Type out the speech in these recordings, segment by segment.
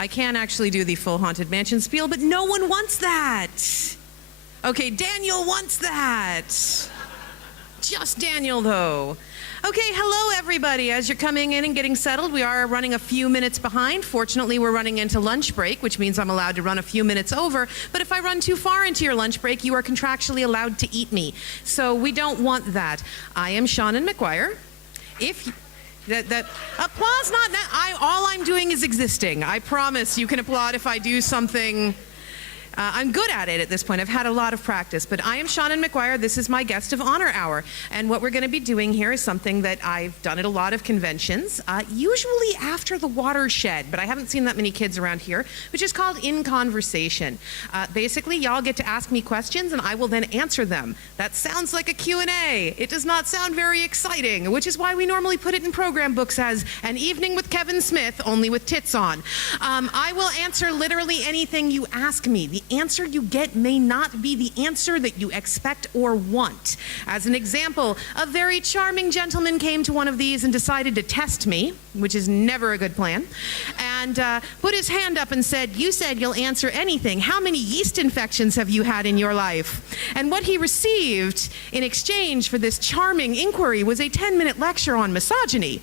I can actually do the full Haunted Mansion spiel, but no one wants that. Okay, Daniel wants that. Just Daniel, though. Okay, hello, everybody. As you're coming in and getting settled, we are running a few minutes behind. Fortunately, we're running into lunch break, which means I'm allowed to run a few minutes over. But if I run too far into your lunch break, you are contractually allowed to eat me. So we don't want that. I am Seanan McGuire. That applause not now. All I'm doing is existing. I promise you can applaud if I do something. I'm good at it at this point. I've had a lot of practice, but I am Seanan McGuire. This is my Guest of Honor Hour, and what we're going to be doing here is something that I've done at a lot of conventions, usually after the watershed, but I haven't seen that many kids around here, which is called In Conversation. Basically, y'all get to ask me questions, and I will then answer them. That sounds like a Q&A. It does not sound very exciting, which is why we normally put it in program books as An Evening with Kevin Smith, only with tits on. I will answer literally anything you ask me. The answer you get may not be the answer that you expect or want. As an example, a very charming gentleman came to one of these and decided to test me, which is never a good plan, and put his hand up and said, "You said you'll answer anything. How many yeast infections have you had in your life?" And what he received in exchange for this charming inquiry was a 10-minute lecture on misogyny.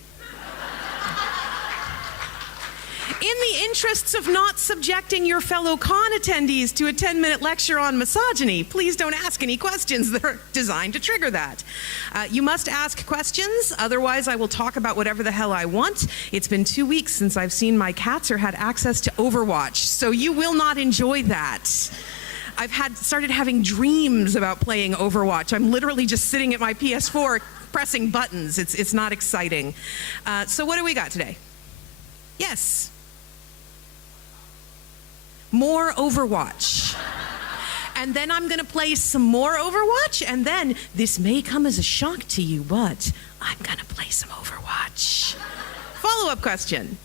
In the interests of not subjecting your fellow con attendees to a 10-minute lecture on misogyny, please don't ask any questions that are designed to trigger that. You must ask questions, otherwise I will talk about whatever the hell I want. It's been 2 weeks since I've seen my cats or had access to Overwatch, so you will not enjoy that. I've started having dreams about playing Overwatch. I'm literally just sitting at my PS4 pressing buttons. It's not exciting. So what do we got today? Yes. More Overwatch. And then I'm gonna play some more Overwatch, and then, this may come as a shock to you, but I'm gonna play some Overwatch. Follow-up question.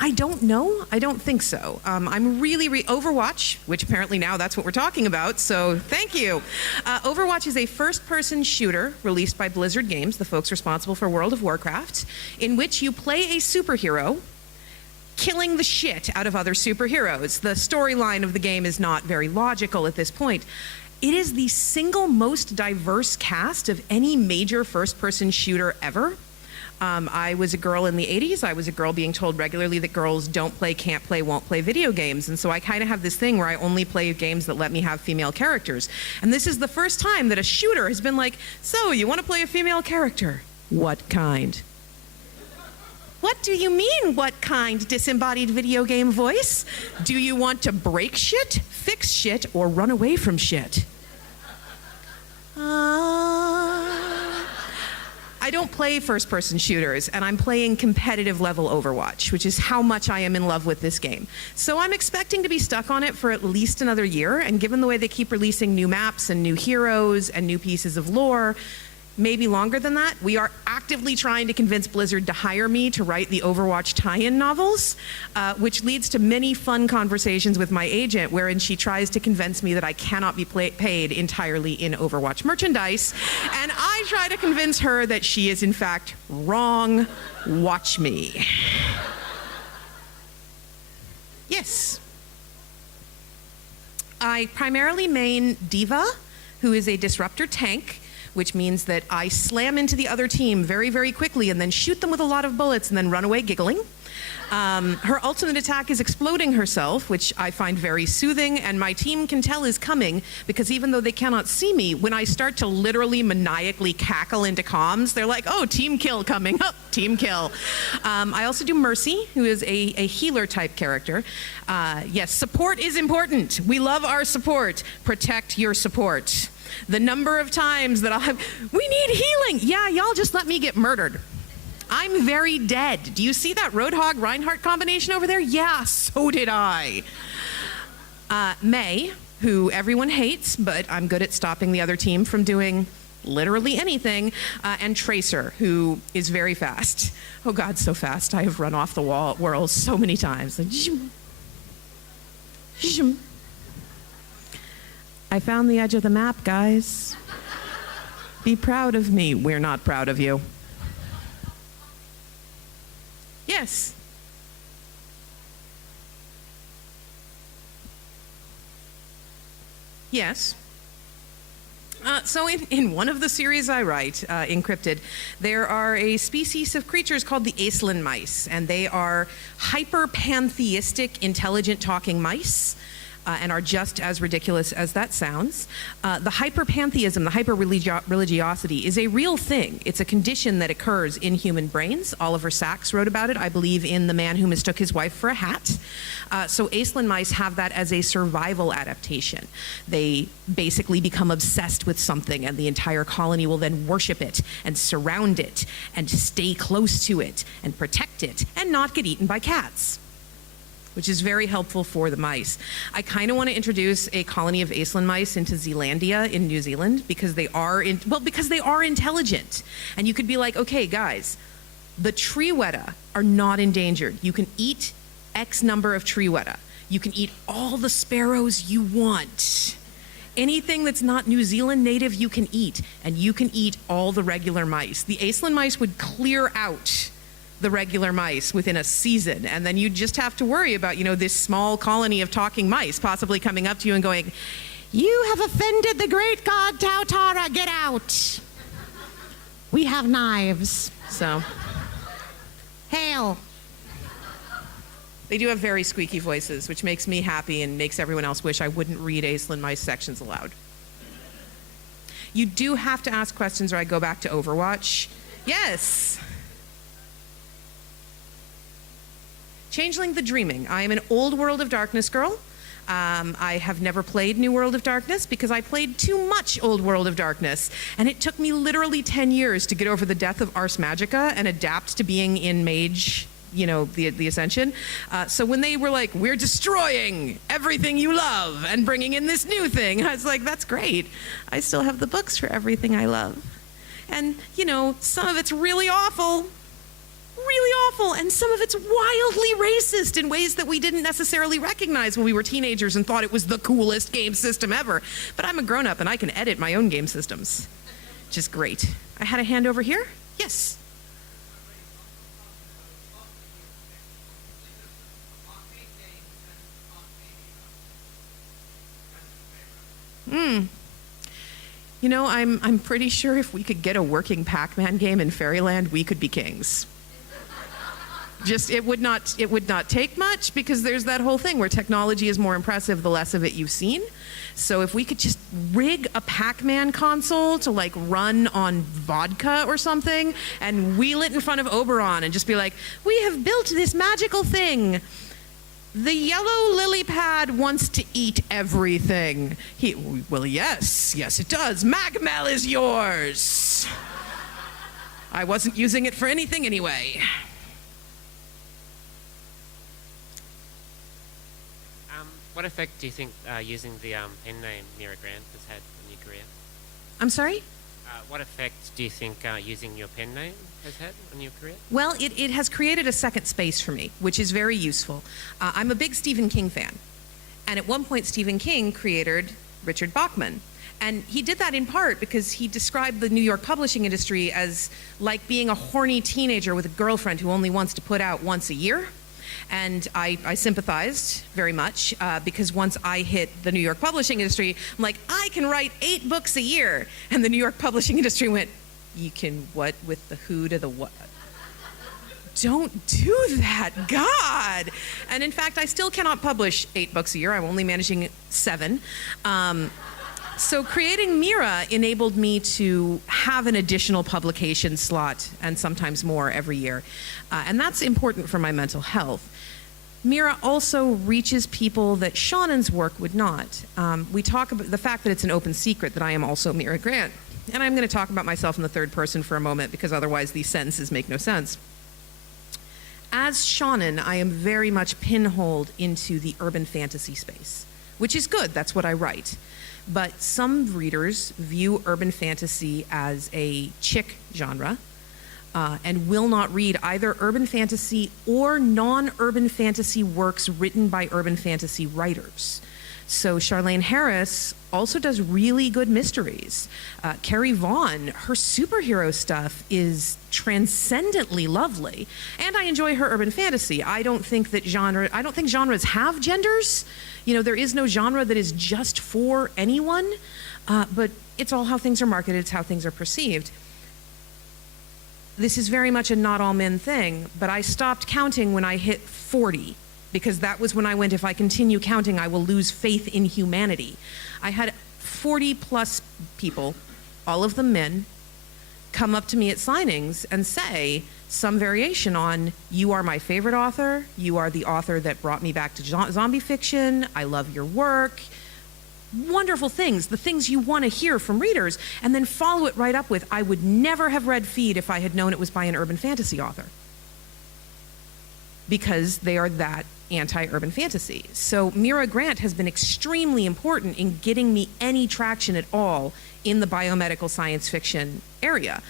I don't know. I don't think so. I'm really Overwatch, which apparently now that's what we're talking about, so thank you. Overwatch is a first-person shooter released by Blizzard Games, the folks responsible for World of Warcraft, in which you play a superhero killing the shit out of other superheroes. The storyline of the game is not very logical at this point. It is the single most diverse cast of any major first-person shooter ever. I was a girl in the 80s. I was a girl being told regularly that girls don't play, can't play, won't play video games. And so I kind of have this thing where I only play games that let me have female characters. And this is the first time that a shooter has been like, "So, you want to play a female character? What kind?" What do you mean, what kind, disembodied video game voice? Do you want to break shit, fix shit, or run away from shit? I don't play first-person shooters, and I'm playing competitive level Overwatch, which is how much I am in love with this game. So I'm expecting to be stuck on it for at least another year, and given the way they keep releasing new maps and new heroes and new pieces of lore, maybe longer than that. We are actively trying to convince Blizzard to hire me to write the Overwatch tie-in novels, which leads to many fun conversations with my agent, wherein she tries to convince me that I cannot be paid entirely in Overwatch merchandise, and I try to convince her that she is in fact wrong. Watch me. Yes. I primarily main D.Va, who is a disruptor tank, which means that I slam into the other team very, very quickly and then shoot them with a lot of bullets and then run away giggling. Her ultimate attack is exploding herself, which I find very soothing, and my team can tell is coming because even though they cannot see me, when I start to literally maniacally cackle into comms, they're like, "Oh, team kill coming up, team kill." I also do Mercy, who is a healer type character. Yes, support is important. We love our support. Protect your support. The number of times that I'll have, "We need healing." Yeah, y'all just let me get murdered. I'm very dead. Do you see that Roadhog-Reinhardt combination over there? Yeah, so did I. May, who everyone hates, but I'm good at stopping the other team from doing literally anything, and Tracer, who is very fast. Oh God, so fast. I have run off the world so many times. Like, zoom, zoom. I found the edge of the map, guys. Be proud of me. We're not proud of you. Yes. Yes. So in one of the series I write, Encrypted, there are a species of creatures called the Aislinn mice, and they are hyper-pantheistic, intelligent talking mice, and are just as ridiculous as that sounds. The hyperpantheism, the hyper-religiosity, is a real thing. It's a condition that occurs in human brains. Oliver Sacks wrote about it, I believe, in The Man Who Mistook His Wife for a Hat. So Aislinn mice have that as a survival adaptation. They basically become obsessed with something, and the entire colony will then worship it and surround it and stay close to it and protect it and not get eaten by cats, which is very helpful for the mice. I kind of want to introduce a colony of Aislinn mice into Zealandia in New Zealand because they are intelligent. And you could be like, okay, guys, the tree weta are not endangered. You can eat X number of tree weta. You can eat all the sparrows you want. Anything that's not New Zealand native, you can eat. And you can eat all the regular mice. The Aislinn mice would clear out the regular mice within a season, and then you just have to worry about, this small colony of talking mice possibly coming up to you and going, "You have offended the great god Tautara, get out. We have knives." So, hail. They do have very squeaky voices, which makes me happy and makes everyone else wish I wouldn't read Aislinn mice sections aloud. You do have to ask questions or I go back to Overwatch. Yes. Changeling the Dreaming. I am an old World of Darkness girl. I have never played New World of Darkness because I played too much Old World of Darkness, and it took me literally 10 years to get over the death of Ars Magica and adapt to being in Mage, the Ascension. So when they were like, "We're destroying everything you love and bringing in this new thing," I was like, that's great. I still have the books for everything I love. And, some of it's really awful. Really awful, and some of it's wildly racist in ways that we didn't necessarily recognize when we were teenagers and thought it was the coolest game system ever. But I'm a grown-up and I can edit my own game systems, which is great. I had a hand over here. Yes. I'm pretty sure if we could get a working Pac-Man game in Fairyland, we could be kings. It would not take much because there's that whole thing where technology is more impressive the less of it you've seen. So if we could just rig a Pac-Man console to run on vodka or something and wheel it in front of Oberon and just be like, "We have built this magical thing. The yellow lily pad wants to eat everything." Well, yes, it does. Magmel is yours. I wasn't using it for anything anyway. What effect do you think using the pen name Mira Grant has had on your career? I'm sorry? What effect do you think using your pen name has had on your career? Well, it has created a second space for me, which is very useful. I'm a big Stephen King fan. And at one point, Stephen King created Richard Bachman. And he did that in part because he described the New York publishing industry as like being a horny teenager with a girlfriend who only wants to put out once a year. And I sympathized very much because once I hit the New York publishing industry, I'm like, I can write 8 books a year. And the New York publishing industry went, "You can what with the who to the what?" Don't do that, God. And in fact, I still cannot publish 8 books a year. I'm only managing 7. So creating Mira enabled me to have an additional publication slot and sometimes more every year. And that's important for my mental health. Mira also reaches people that Seanan's work would not. We talk about the fact that it's an open secret that I am also Mira Grant. And I'm going to talk about myself in the third person for a moment because otherwise these sentences make no sense. As Seanan, I am very much pinholed into the urban fantasy space, which is good. That's what I write. But some readers view urban fantasy as a chick genre and will not read either urban fantasy or non-urban fantasy works written by urban fantasy writers. So Charlaine Harris also does really good mysteries. Carrie Vaughn, her superhero stuff is transcendently lovely. And I enjoy her urban fantasy. I don't think genres have genders. You know, there is no genre that is just for anyone, but it's all how things are marketed, it's how things are perceived. This is very much a not all men thing, but I stopped counting when I hit 40, because that was when I went, if I continue counting, I will lose faith in humanity. I had 40 plus people, all of them men, come up to me at signings and say some variation on, you are my favorite author, you are the author that brought me back to zombie fiction, I love your work. Wonderful things, the things you want to hear from readers, and then follow it right up with, I would never have read Feed if I had known it was by an urban fantasy author. Because they are that anti-urban fantasy. So Mira Grant has been extremely important in getting me any traction at all in the biomedical science fiction area,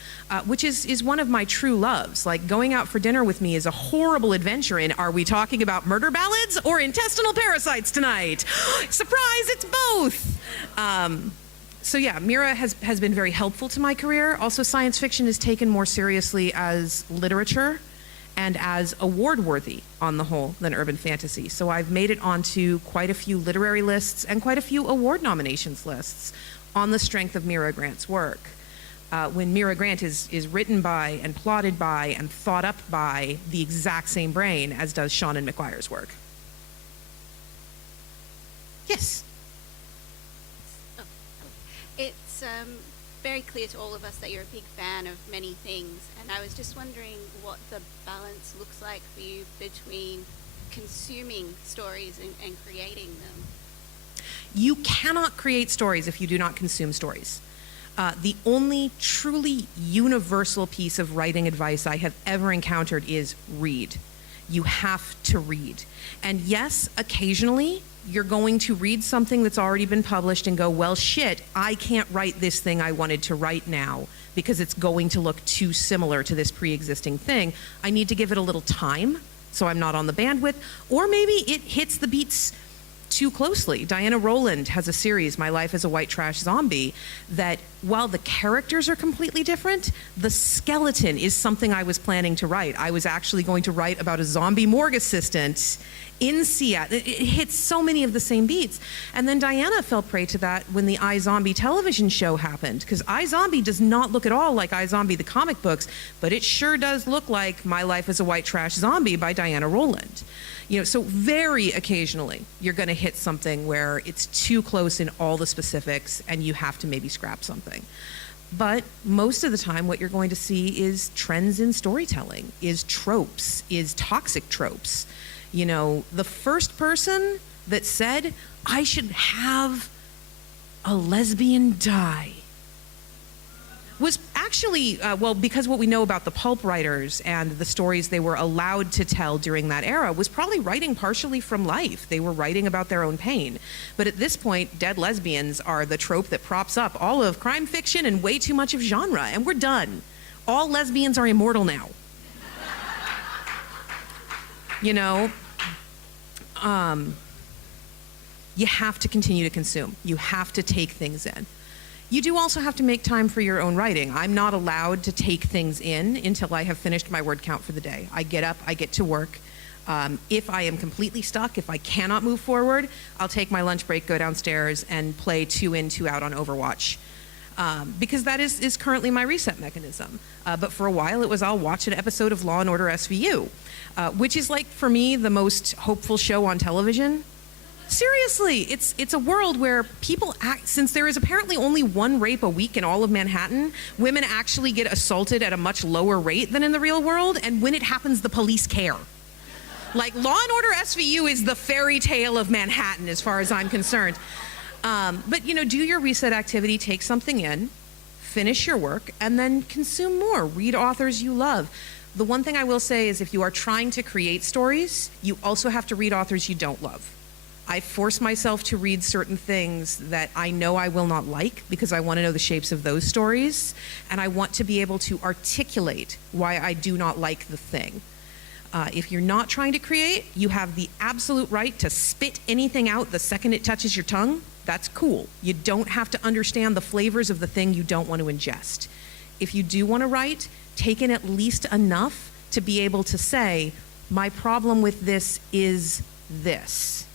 which is one of my true loves. Like, going out for dinner with me is a horrible adventure in, are we talking about murder ballads or intestinal parasites tonight? Surprise, it's both. So yeah, Mira has been very helpful to my career. Also, science fiction is taken more seriously as literature and as award-worthy on the whole than urban fantasy. So I've made it onto quite a few literary lists and quite a few award nominations lists on the strength of Mira Grant's work. When Mira Grant is written by and plotted by and thought up by the exact same brain as does Seanan McGuire's work. Yes? It's very clear to all of us that you're a big fan of many things, and I was just wondering what the balance looks like for you between consuming stories and creating them. You cannot create stories if you do not consume stories. The only truly universal piece of writing advice I have ever encountered is read. You have to read. And yes, occasionally you're going to read something that's already been published and go, well, shit, I can't write this thing I wanted to write now because it's going to look too similar to this pre-existing thing. I need to give it a little time so I'm not on the bandwidth, or maybe it hits the beats too closely. Diana Rowland has a series, My Life as a White Trash Zombie, that while the characters are completely different, the skeleton is something I was planning to write. I was actually going to write about a zombie morgue assistant in Seattle. It hits so many of the same beats. And then Diana fell prey to that when the iZombie television show happened, because iZombie does not look at all like iZombie the comic books, but it sure does look like My Life as a White Trash Zombie by Diana Rowland. You know, so very occasionally you're going to hit something where it's too close in all the specifics and you have to maybe scrap something. But most of the time what you're going to see is trends in storytelling, is tropes, is toxic tropes. You know, the first person that said, I should have a lesbian die, was actually, well, because what we know about the pulp writers and the stories they were allowed to tell during that era was probably writing partially from life. They were writing about their own pain. But at this point, dead lesbians are the trope that props up all of crime fiction and way too much of genre, and we're done. All lesbians are immortal now. You know, you have to continue to consume. You have to take things in. You do also have to make time for your own writing. I'm not allowed to take things in until I have finished my word count for the day. I get up, I get to work. If I am completely stuck, if I cannot move forward, I'll take my lunch break, go downstairs, and play 2 in, 2 out on Overwatch. Because that is currently my reset mechanism. But for a while it was, I'll watch an episode of Law & Order SVU, which is, like, for me, the most hopeful show on television. Seriously, it's a world where people act, since there is apparently only 1 rape a week in all of Manhattan, women actually get assaulted at a much lower rate than in the real world, and when it happens, the police care. Like, Law & Order SVU is the fairy tale of Manhattan as far as I'm concerned. But, you know, do your reset activity, take something in, finish your work, and then consume more. Read authors you love. The one thing I will say is if you are trying to create stories, you also have to read authors you don't love. I force myself to read certain things that I know I will not like because I want to know the shapes of those stories, and I want to be able to articulate why I do not like the thing. If you're not trying to create, you have the absolute right to spit anything out the second it touches your tongue, That's cool. You don't have to understand the flavors of the thing you don't want to ingest. If you do want to write, take in at least enough to be able to say, my problem with this is this,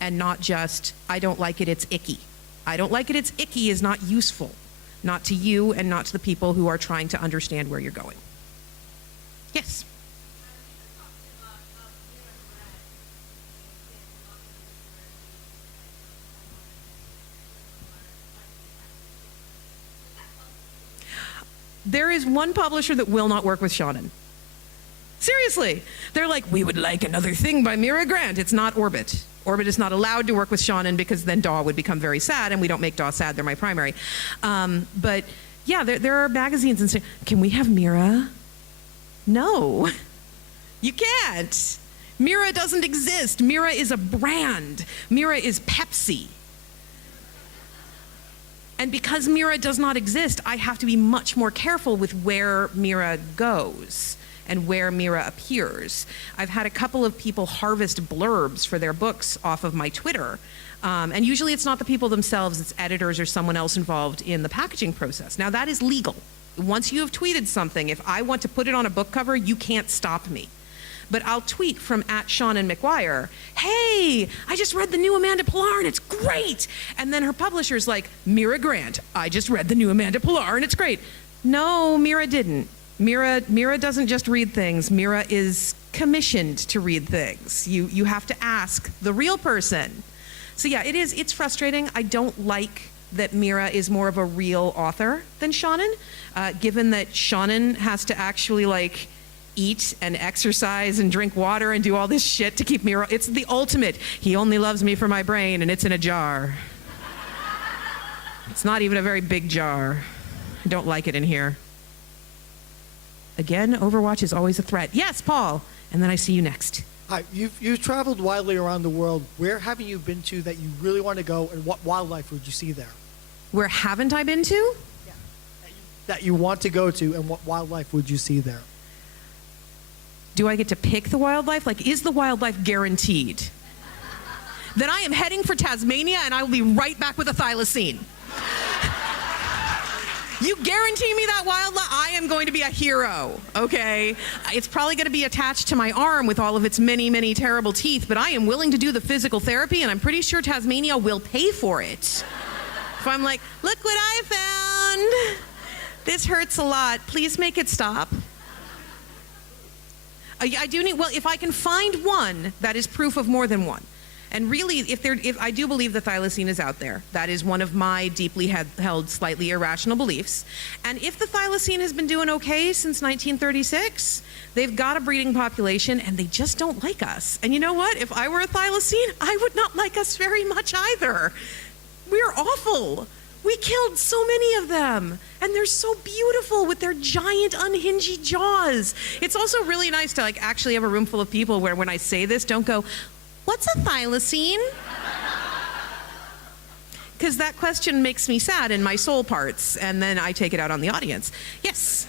and not just, I don't like it, it's icky. I don't like it, it's icky is not useful, not to you and not to the people who are trying to understand where you're going. Yes? There is one publisher that will not work with Seanan. Seriously. They're like, we would like another thing by Mira Grant. It's not Orbit. Orbit is not allowed to work with Seanan because then DAW would become very sad, and we don't make DAW sad. They're my primary. But yeah, there are magazines and say, can we have Mira? No, you can't. Mira doesn't exist. Mira is a brand. Mira is Pepsi. And because Mira does not exist, I have to be much more careful with where Mira goes and where Mira appears. I've had a couple of people harvest blurbs for their books off of my Twitter. And usually it's not the people themselves, it's editors or someone else involved in the packaging process. Now that is legal. Once you have tweeted something, if I want to put it on a book cover, you can't stop me. But I'll tweet from @Seanan McGuire, hey, I just read the new Amanda Pillar and it's great. And then her publisher's like, Mira Grant, I just read the new Amanda Pillar and it's great. No, Mira didn't. Mira doesn't just read things. Mira is commissioned to read things. You have to ask the real person. So yeah, it's frustrating. I don't like that Mira is more of a real author than Seanan, given that Seanan has to actually like eat and exercise and drink water and do all this shit to keep Mira. It's the ultimate. He only loves me for my brain and it's in a jar. It's not even a very big jar. I don't like it in here. Again, Overwatch is always a threat. Yes, Paul. And then I see you next. Hi, you've traveled widely around the world. Where haven't you been to that you really want to go, and what wildlife would you see there? Where haven't I been to? Yeah. That you want to go to, and what wildlife would you see there? Do I get to pick the wildlife? Like, is the wildlife guaranteed? Then I am heading for Tasmania and I will be right back with a thylacine. You guarantee me that wildlife, I am going to be a hero, okay? It's probably going to be attached to my arm with all of its many, many terrible teeth, but I am willing to do the physical therapy, and I'm pretty sure Tasmania will pay for it. If I'm like, look what I found. This hurts a lot. Please make it stop. I do need, well, if I can find one, that is proof of more than one. And really, if I do believe the thylacine is out there, that is one of my deeply held, slightly irrational beliefs. And if the thylacine has been doing okay since 1936, they've got a breeding population and they just don't like us. And you know what? If I were a thylacine, I would not like us very much either. We're awful. We killed so many of them, and they're so beautiful with their giant unhinged jaws. It's also really nice to like actually have a room full of people where when I say this, don't go, what's a thylacine? Because that question makes me sad in my soul parts, and then I take it out on the audience. Yes?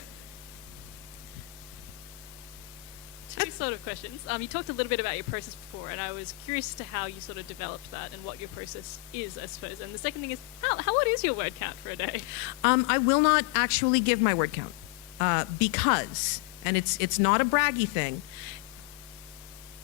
Two sort of questions. You talked a little bit about your process before, and I was curious as to how you sort of developed that and what your process is, I suppose. And the second thing is, what is your word count for a day? I will not actually give my word count because, and it's not a braggy thing,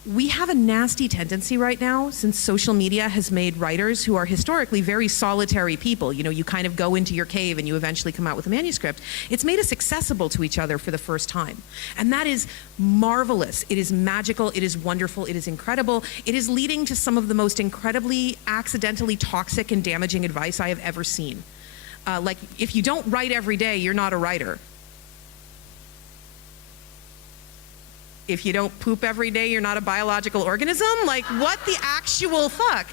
we have a nasty tendency right now, since social media has made writers who are historically very solitary people, you know, you kind of go into your cave and you eventually come out with a manuscript. It's made us accessible to each other for the first time. And that is marvelous. It is magical. It is wonderful. It is incredible. It is leading to some of the most incredibly accidentally toxic and damaging advice I have ever seen. Like, if you don't write every day, you're not a writer. If you don't poop every day, you're not a biological organism? Like, what the actual fuck?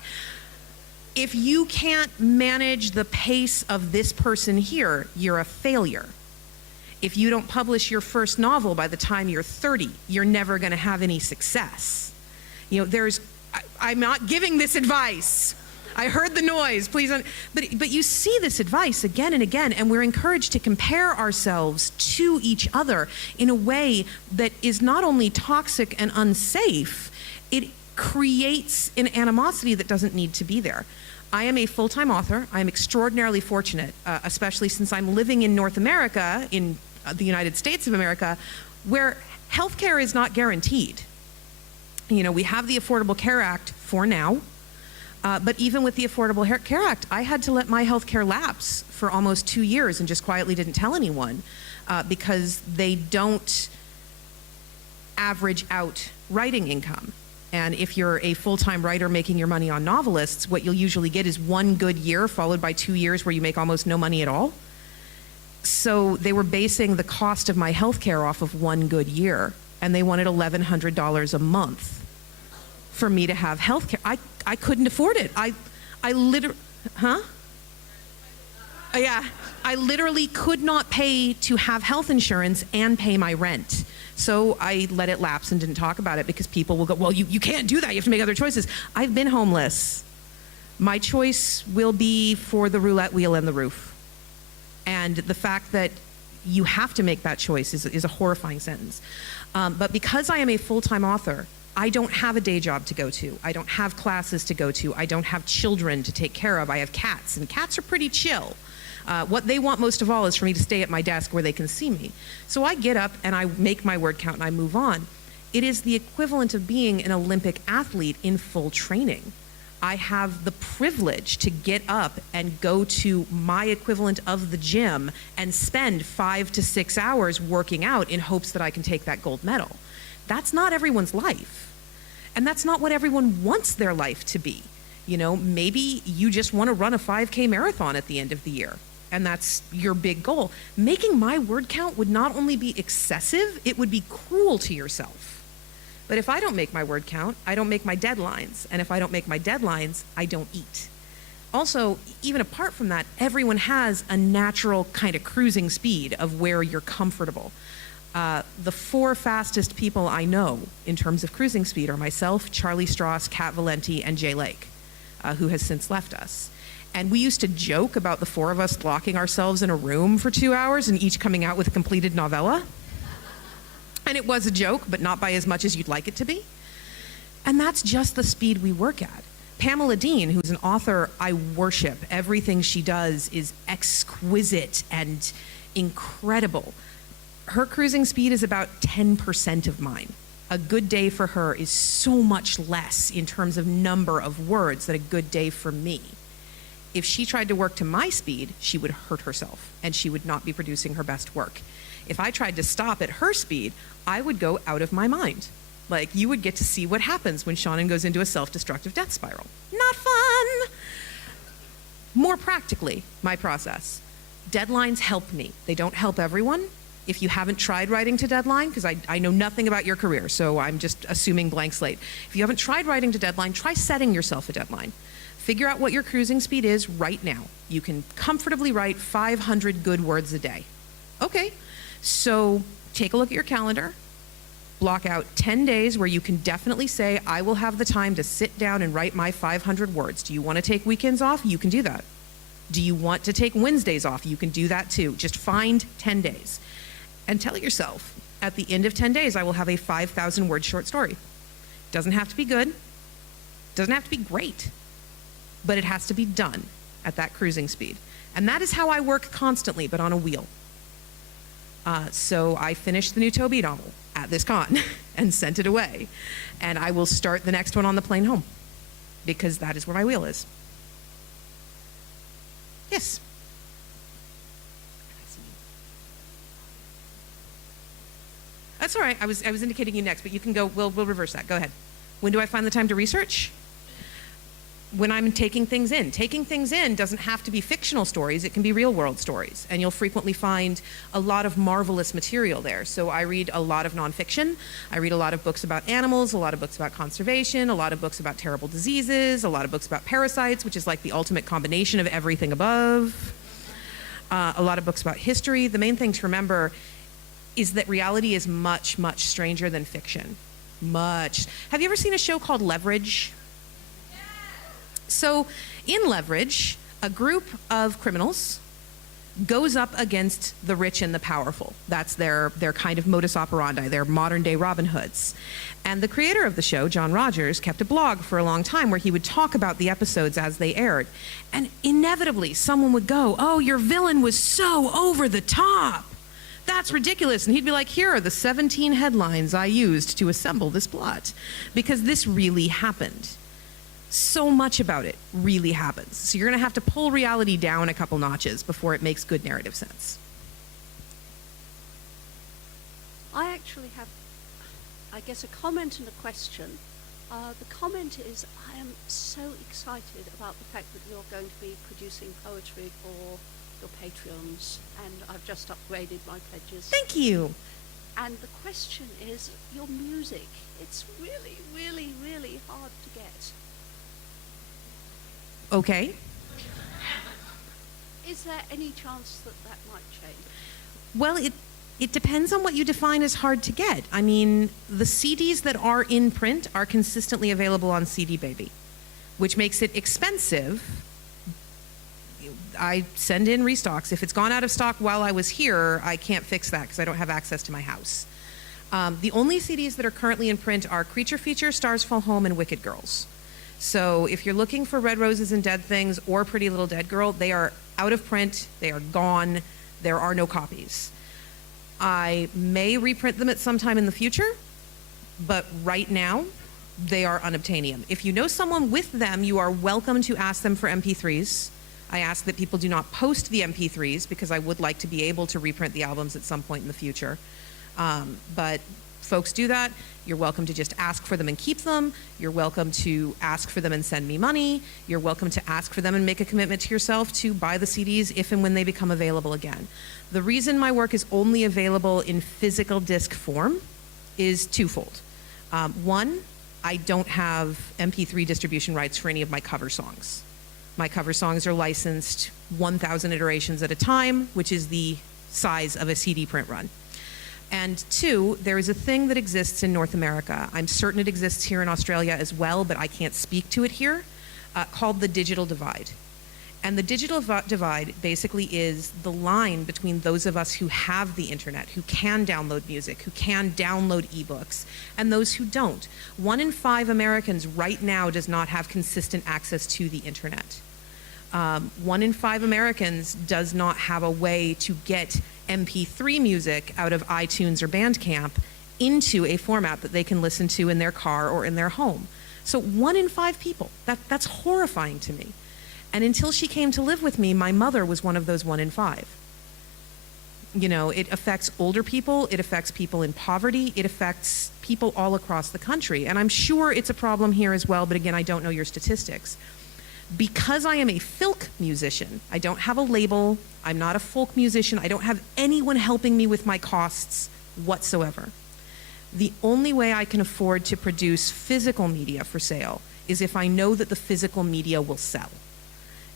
If you can't manage the pace of this person here, you're a failure. If you don't publish your first novel by the time you're 30, you're never going to have any success. You know, I'm not giving this advice. I heard the noise, please. But you see this advice again and again, and we're encouraged to compare ourselves to each other in a way that is not only toxic and unsafe, it creates an animosity that doesn't need to be there. I am a full-time author. I am extraordinarily fortunate, especially since I'm living in North America, in the United States of America, where healthcare is not guaranteed. You know, we have the Affordable Care Act for now, but even with the Affordable Care Act, I had to let my healthcare lapse for almost 2 years and just quietly didn't tell anyone because they don't average out writing income. And if you're a full-time writer making your money on novelists, what you'll usually get is 1 good year followed by 2 years where you make almost no money at all. So they were basing the cost of my health care off of 1 good year, and they wanted $1,100 a month for me to have health care. I couldn't afford it. I literally, yeah, I literally could not pay to have health insurance and pay my rent. So I let it lapse and didn't talk about it because people will go, well, you can't do that. You have to make other choices. I've been homeless. My choice will be for the roulette wheel and the roof. And the fact that you have to make that choice is a horrifying sentence. But because I am a full-time author, I don't have a day job to go to. I don't have classes to go to. I don't have children to take care of. I have cats, and cats are pretty chill. What they want most of all is for me to stay at my desk where they can see me. So I get up and I make my word count and I move on. It is the equivalent of being an Olympic athlete in full training. I have the privilege to get up and go to my equivalent of the gym and spend 5 to 6 hours working out in hopes that I can take that gold medal. That's not everyone's life. And that's not what everyone wants their life to be. You know, maybe you just want to run a 5K marathon at the end of the year, and that's your big goal. Making my word count would not only be excessive, it would be cruel to yourself. But if I don't make my word count, I don't make my deadlines. And if I don't make my deadlines, I don't eat. Also, even apart from that, everyone has a natural kind of cruising speed of where you're comfortable. The 4 fastest people I know in terms of cruising speed are myself, Charlie Strauss, Kat Valenti, and Jay Lake, who has since left us. And we used to joke about the 4 of us locking ourselves in a room for 2 hours and each coming out with a completed novella. And it was a joke, but not by as much as you'd like it to be. And that's just the speed we work at. Pamela Dean, who's an author I worship, everything she does is exquisite and incredible. Her cruising speed is about 10% of mine. A good day for her is so much less in terms of number of words than a good day for me. If she tried to work to my speed, she would hurt herself and she would not be producing her best work. If I tried to stop at her speed, I would go out of my mind. Like, you would get to see what happens when Seanan goes into a self-destructive death spiral. Not fun! More practically, my process. Deadlines help me. They don't help everyone. If you haven't tried writing to deadline, because I know nothing about your career, so I'm just assuming blank slate. If you haven't tried writing to deadline, try setting yourself a deadline. Figure out what your cruising speed is right now. You can comfortably write 500 good words a day. Okay, so take a look at your calendar, block out 10 days where you can definitely say, I will have the time to sit down and write my 500 words. Do you want to take weekends off? You can do that. Do you want to take Wednesdays off? You can do that too. Just find 10 days. And tell yourself, at the end of 10 days, I will have a 5,000 word short story. Doesn't have to be good, doesn't have to be great, but it has to be done at that cruising speed. And that is how I work constantly, but on a wheel. So I finished the new Toby novel at this con and sent it away. And I will start the next one on the plane home because that is where my wheel is. Yes? That's all right. I was indicating you next, but you can go. We'll reverse that. Go ahead. When do I find the time to research? When I'm taking things in. Taking things in doesn't have to be fictional stories. It can be real world stories. And you'll frequently find a lot of marvelous material there. So I read a lot of nonfiction. I read a lot of books about animals, a lot of books about conservation, a lot of books about terrible diseases, a lot of books about parasites, which is like the ultimate combination of everything above. A lot of books about history. The main thing to remember is that reality is much, much stranger than fiction. Much. Have you ever seen a show called Leverage? So in Leverage, a group of criminals goes up against the rich and the powerful. That's their kind of modus operandi, their modern day Robin Hoods. And the creator of the show, John Rogers, kept a blog for a long time where he would talk about the episodes as they aired. And inevitably, someone would go, "Oh, your villain was so over the top. That's ridiculous." And he'd be like, "Here are the 17 headlines I used to assemble this plot." Because this really happened. So much about it really happens. So you're going to have to pull reality down a couple notches before it makes good narrative sense. I actually have, I guess, a comment and a question. The comment is, I am so excited about the fact that you're going to be producing poetry for your Patreons, and I've just upgraded my pledges. Thank you. And the question is, your music. It's really, really, really hard to get. Okay. Is there any chance that that might change? Well, it depends on what you define as hard to get. I mean, the CDs that are in print are consistently available on CD Baby, which makes it expensive. I send in restocks. If it's gone out of stock while I was here, I can't fix that because I don't have access to my house. The only CDs that are currently in print are Creature Feature, Stars Fall Home, and Wicked Girls. So if you're looking for Red Roses and Dead Things or Pretty Little Dead Girl, they are out of print, they are gone, there are no copies. I may reprint them at some time in the future, but right now, they are unobtainium. If you know someone with them, you are welcome to ask them for MP3s. I ask that people do not post the MP3s because I would like to be able to reprint the albums at some point in the future. But folks do that. You're welcome to just ask for them and keep them. You're welcome to ask for them and send me money. You're welcome to ask for them and make a commitment to yourself to buy the CDs if and when they become available again. The reason my work is only available in physical disc form is twofold. One, I don't have MP3 distribution rights for any of my cover songs. My cover songs are licensed 1,000 iterations at a time, which is the size of a CD print run. And two, there is a thing that exists in North America. I'm certain it exists here in Australia as well, but I can't speak to it here, called the digital divide. And the digital divide basically is the line between those of us who have the internet, who can download music, who can download ebooks, and those who don't. 1 in 5 Americans right now does not have consistent access to the internet. 1 in 5 Americans does not have a way to get MP3 music out of iTunes or Bandcamp into a format that they can listen to in their car or in their home. So 1 in 5 people, that's horrifying to me. And until she came to live with me, my mother was one of those 1 in 5. You know, it affects older people, it affects people in poverty, it affects people all across the country. And I'm sure it's a problem here as well, but again, I don't know your statistics. Because I am a filk musician, I don't have a label, I'm not a folk musician, I don't have anyone helping me with my costs whatsoever. The only way I can afford to produce physical media for sale is if I know that the physical media will sell.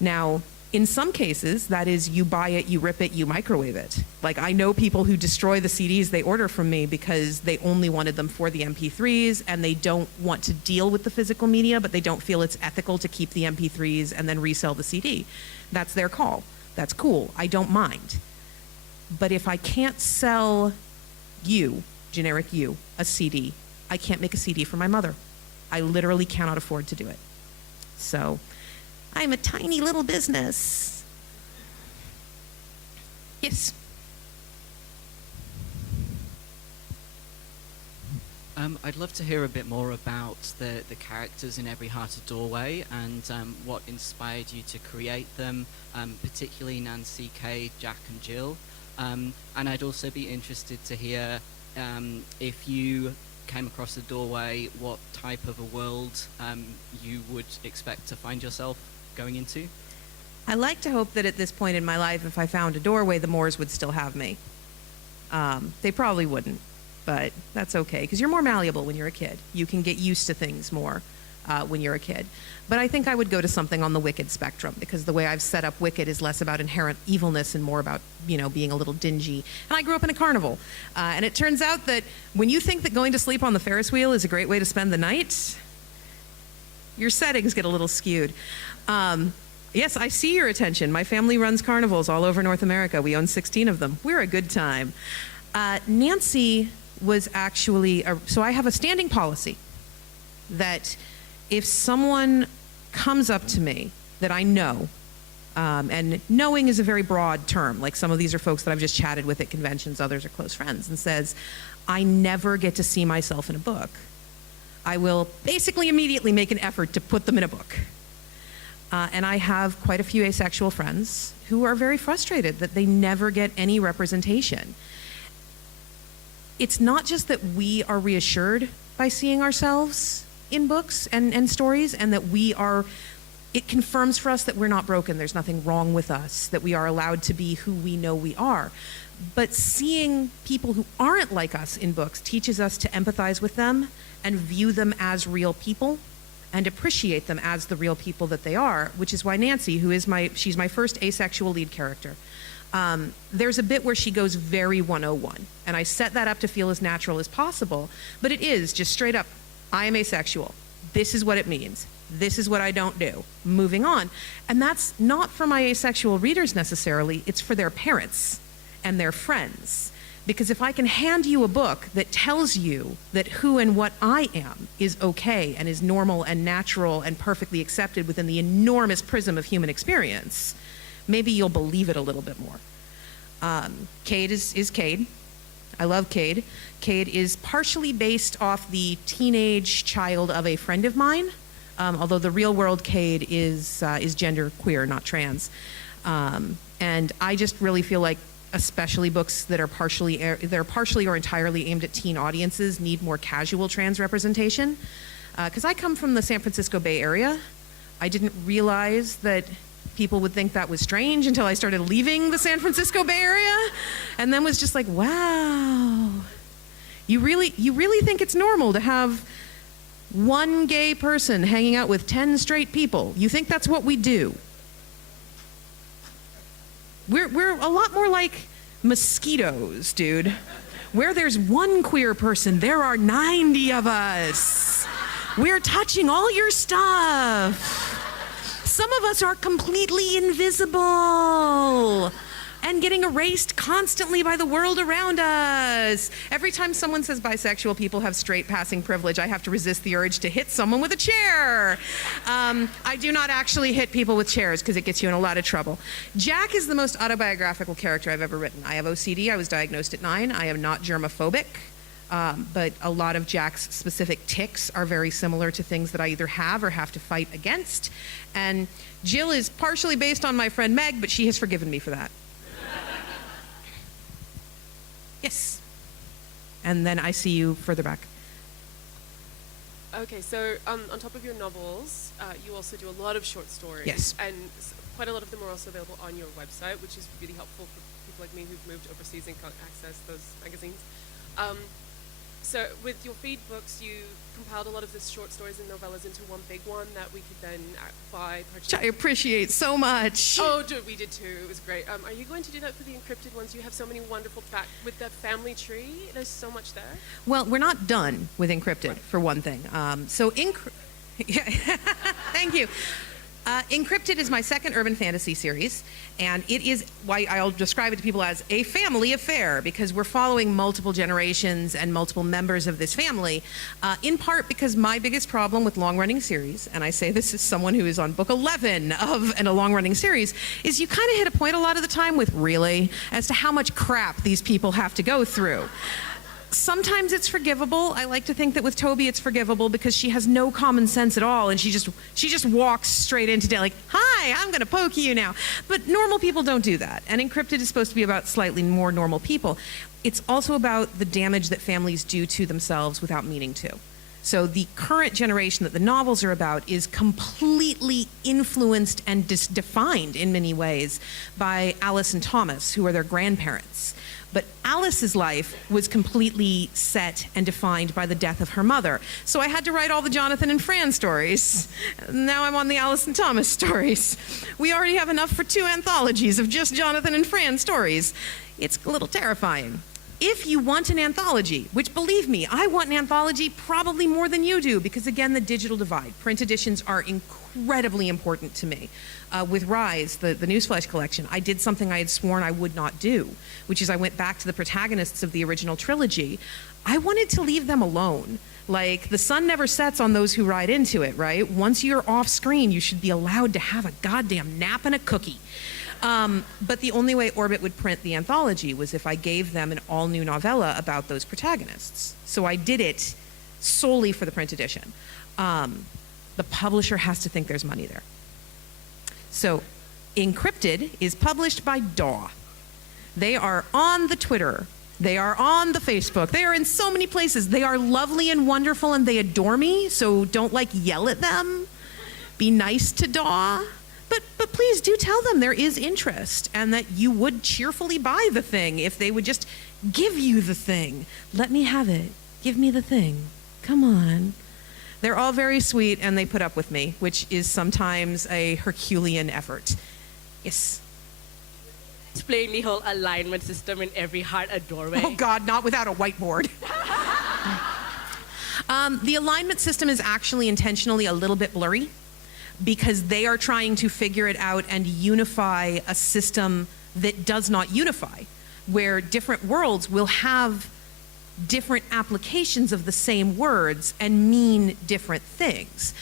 Now, in some cases, that is you buy it, you rip it, you microwave it. Like I know people who destroy the CDs they order from me because they only wanted them for the MP3s and they don't want to deal with the physical media, but they don't feel it's ethical to keep the MP3s and then resell the CD. That's their call. That's cool. I don't mind. But if I can't sell you, generic you, a CD, I can't make a CD for my mother. I literally cannot afford to do it. So I'm a tiny little business. Yes. I'd love to hear a bit more about the characters in Every Hearted Doorway and what inspired you to create them, particularly Nancy, Kay, Jack and Jill. And I'd also be interested to hear if you came across the doorway, what type of a world you would expect to find yourself going into? I like to hope that at this point in my life, if I found a doorway, the Moors would still have me. They probably wouldn't, but that's okay, because you're more malleable when you're a kid. You can get used to things more when you're a kid. But I think I would go to something on the wicked spectrum, because the way I've set up wicked is less about inherent evilness and more about, you know, being a little dingy. And I grew up in a carnival. And it turns out that when you think that going to sleep on the Ferris wheel is a great way to spend the night, your settings get a little skewed. Yes, I see your attention. My family runs carnivals all over North America. We own 16 of them. We're a good time. Nancy was actually, so I have a standing policy that if someone comes up to me that I know, and knowing is a very broad term, like some of these are folks that I've just chatted with at conventions, others are close friends, and says, I never get to see myself in a book, I will basically immediately make an effort to put them in a book. And I have quite a few asexual friends who are very frustrated that they never get any representation. It's not just that we are reassured by seeing ourselves in books and stories, and that it confirms for us that we're not broken, there's nothing wrong with us, that we are allowed to be who we know we are. But seeing people who aren't like us in books teaches us to empathize with them and view them as real people and appreciate them as the real people that they are, which is why Nancy, she's my first asexual lead character. There's a bit where she goes very 101, and I set that up to feel as natural as possible, but it is just straight up, I am asexual. This is what it means. This is what I don't do. Moving on. And that's not for my asexual readers necessarily, it's for their parents and their friends. Because if I can hand you a book that tells you that who and what I am is okay and is normal and natural and perfectly accepted within the enormous prism of human experience, maybe you'll believe it a little bit more. Cade is Cade. I love Cade. Cade is partially based off the teenage child of a friend of mine, although the real world Cade is gender queer, not trans. And I just really feel like especially books that are partially or entirely aimed at teen audiences need more casual trans representation. Because I come from the San Francisco Bay Area. I didn't realize that people would think that was strange until I started leaving the San Francisco Bay Area, and then was just like, wow, you really think it's normal to have one gay person hanging out with 10 straight people? You think that's what we do? We're a lot more like mosquitoes, dude. Where there's one queer person, there are 90 of us. We're touching all your stuff. Some of us are completely invisible and getting erased constantly by the world around us. Every time someone says bisexual people have straight passing privilege, I have to resist the urge to hit someone with a chair. I do not actually hit people with chairs because it gets you in a lot of trouble. Jack is the most autobiographical character I've ever written. I have OCD. I was diagnosed at 9. I am not germophobic. But a lot of Jack's specific tics are very similar to things that I either have or have to fight against. And Jill is partially based on my friend Meg, but she has forgiven me for that. Yes. And then I see you further back. Okay, so on top of your novels, you also do a lot of short stories. Yes. And quite a lot of them are also available on your website, which is really helpful for people like me who've moved overseas and can't access those magazines. So with your feed books, you compiled a lot of the short stories and novellas into one big one that we could then buy, purchase. Which I appreciate so much. Oh, we did too. It was great. Are you going to do that for the encrypted ones? You have so many wonderful back with the family tree. There's so much there. Well, we're not done with encrypted, Right. for one thing. Yeah. Thank you. Encrypted is my second urban fantasy series, and it is why I'll describe it to people as a family affair, because we're following multiple generations and multiple members of this family, in part because my biggest problem with long-running series, and I say this as someone who is on book 11 of a long-running series, is you kind of hit a point a lot of the time with really, as to how much crap these people have to go through. Sometimes it's forgivable. I like to think that with Toby it's forgivable because she has no common sense at all, and she just walks straight into death like, hi, I'm gonna poke you now. But normal people don't do that, and Encrypted is supposed to be about slightly more normal people. It's also about the damage that families do to themselves without meaning to. So the current generation that the novels are about is completely influenced and defined in many ways by Alice and Thomas, who are their grandparents. But Alice's life was completely set and defined by the death of her mother. So I had to write all the Jonathan and Fran stories. Now I'm on the Alice and Thomas stories. We already have enough for 2 anthologies of just Jonathan and Fran stories. It's a little terrifying. if you want an anthology, which believe me, I want an anthology probably more than you do, because again, the digital divide. Print editions are incredibly important to me. With Rise, the Newsflash collection, I did something I had sworn I would not do, which is I went back to the protagonists of the original trilogy. I wanted to leave them alone. Like, the sun never sets on those who ride into it, right? Once you're off screen, you should be allowed to have a goddamn nap and a cookie. But the only way Orbit would print the anthology was if I gave them an all-new novella about those protagonists. So I did it solely for the print edition. The publisher has to think there's money there. So Encrypted is published by DAW. They are on the Twitter. They are on the Facebook. They are in so many places. They are lovely and wonderful, and they adore me, so don't, like, yell at them. Be nice to DAW. But please do tell them there is interest and that you would cheerfully buy the thing if they would just give you the thing. Let me have it. Give me the thing. Come on. They're all very sweet, and they put up with me, which is sometimes a Herculean effort. Yes? Explain the whole alignment system in every heart a doorway. Oh God, not without a whiteboard. The alignment system is actually intentionally a little bit blurry, because they are trying to figure it out and unify a system that does not unify, where different worlds will have different applications of the same words and mean different things.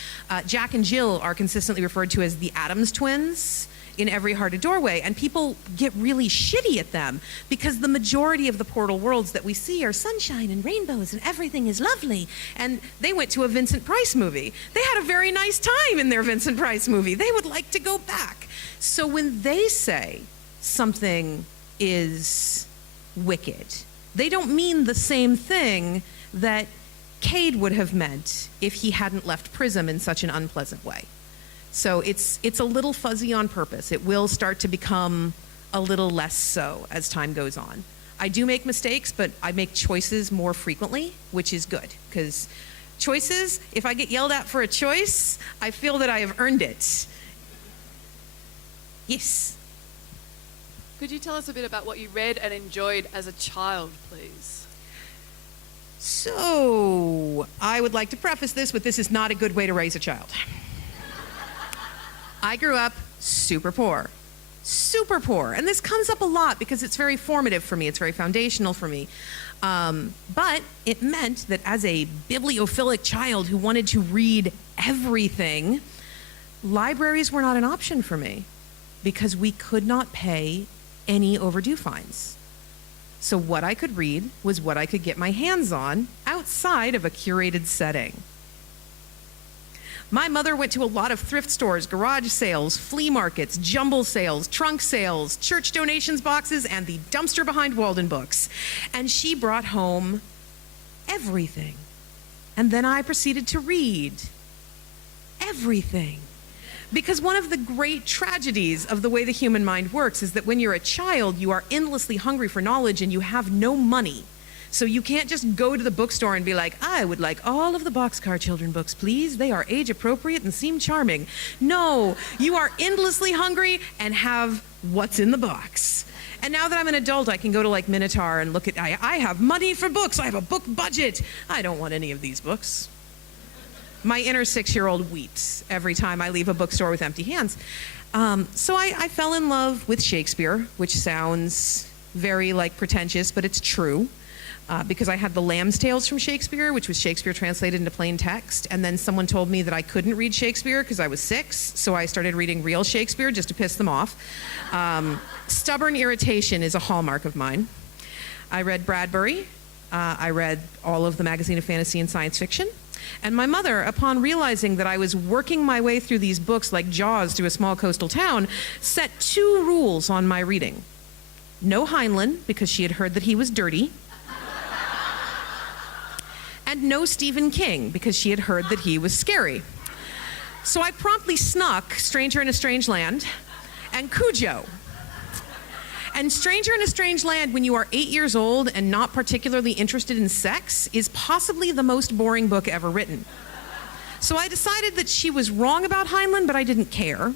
Jack and Jill are consistently referred to as the Addams twins in Every Heart a Doorway, and people get really shitty at them because the majority of the portal worlds that we see are sunshine and rainbows and everything is lovely. And they went to a Vincent Price movie. They had a very nice time in their Vincent Price movie. They would like to go back. So when they say something is wicked, they don't mean the same thing that Cade would have meant if he hadn't left Prism in such an unpleasant way. So it's a little fuzzy on purpose. It will start to become a little less so as time goes on. I do make mistakes, but I make choices more frequently, which is good, because choices, if I get yelled at for a choice, I feel that I have earned it. Yes? Could you tell us a bit about what you read and enjoyed as a child, please? So, I would like to preface this with, this is not a good way to raise a child. I grew up super poor. Super poor. And this comes up a lot because it's very formative for me. It's very foundational for me. But it meant that as a bibliophilic child who wanted to read everything, libraries were not an option for me because we could not pay any overdue fines. So what I could read was what I could get my hands on outside of a curated setting. My mother went to a lot of thrift stores, garage sales, flea markets, jumble sales, trunk sales, church donations boxes, and the dumpster behind Walden Books. And she brought home everything. And then I proceeded to read everything. Because one of the great tragedies of the way the human mind works is that when you're a child, you are endlessly hungry for knowledge and you have no money. So you can't just go to the bookstore and be like, I would like all of the Boxcar Children books, please. They are age appropriate and seem charming. No, you are endlessly hungry and have what's in the box. And now that I'm an adult, I can go to like Minotaur and look at, I have money for books. I have a book budget. I don't want any of these books. My inner 6-year-old weeps every time I leave a bookstore with empty hands. So I fell in love with Shakespeare, which sounds very like pretentious, but it's true. Because I had the Lamb's Tales from Shakespeare, which was Shakespeare translated into plain text, and then someone told me that I couldn't read Shakespeare because I was 6, so I started reading real Shakespeare just to piss them off. Stubborn irritation is a hallmark of mine. I read Bradbury. I read all of the Magazine of Fantasy and Science Fiction. And my mother, upon realizing that I was working my way through these books like Jaws through a small coastal town, set 2 rules on my reading. No Heinlein, because she had heard that he was dirty. And no Stephen King, because she had heard that he was scary. So I promptly snuck Stranger in a Strange Land and Cujo. And Stranger in a Strange Land, when you are 8 years old and not particularly interested in sex, is possibly the most boring book ever written. So I decided that she was wrong about Heinlein, but I didn't care,